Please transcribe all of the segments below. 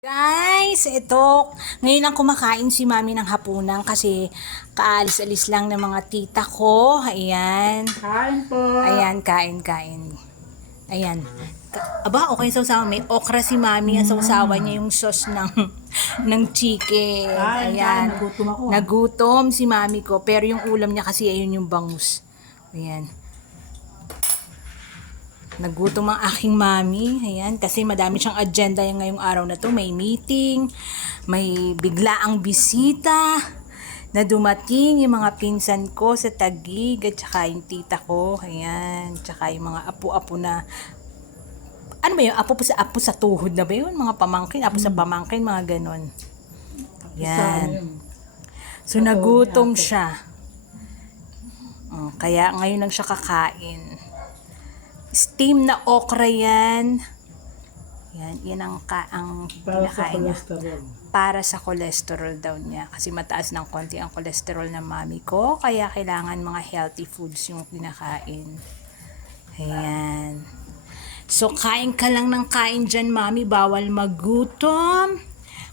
Guys, ito, ngayon lang kumakain si mami ng hapunan kasi kaalis-alis lang ng mga tita ko. Ayan. Kain po. Ayan, kain. Ayan. Aba, okay sausawa. May okra si mami. Ang sausawa niya yung sauce ng chicken. Kain. Ayan. Nagutom ako. Nagutom si mami ko. Pero yung ulam niya kasi ayun yung bangus. Ayan. Nagutom ang aking mami. Ayan, kasi madami siyang agenda yung ngayong araw na to. May meeting, may biglaang bisita na dumating yung mga pinsan ko sa Taguig at saka yung tita ko. Ayan, tsaka yung mga apo-apo na ano ba yun? Apo sa tuhod na ba yun? Mga pamangkin, apo sa pamangkin, mga ganon. Yan. So, nagutom siya. Kaya ngayon lang siya kakain. Steam na okra yan. Yan ang Para sa kinakain niya. cholesterol. Para sa cholesterol daw niya. Kasi mataas ng konti ang cholesterol ng mami ko. Kaya kailangan mga healthy foods yung kinakain. Ayan. So, kain ka lang ng kain dyan, mami. Bawal magutom.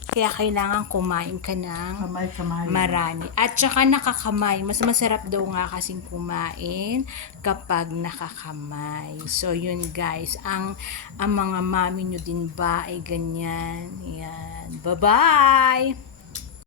Kaya kailangan kumain ka ng Kamay. marami. At saka nakakamay. Mas masarap daw nga kasing kumain kapag nakakamay. So, yun guys. Ang mga mami nyo din ba ay ganyan? Yan. Bye-bye!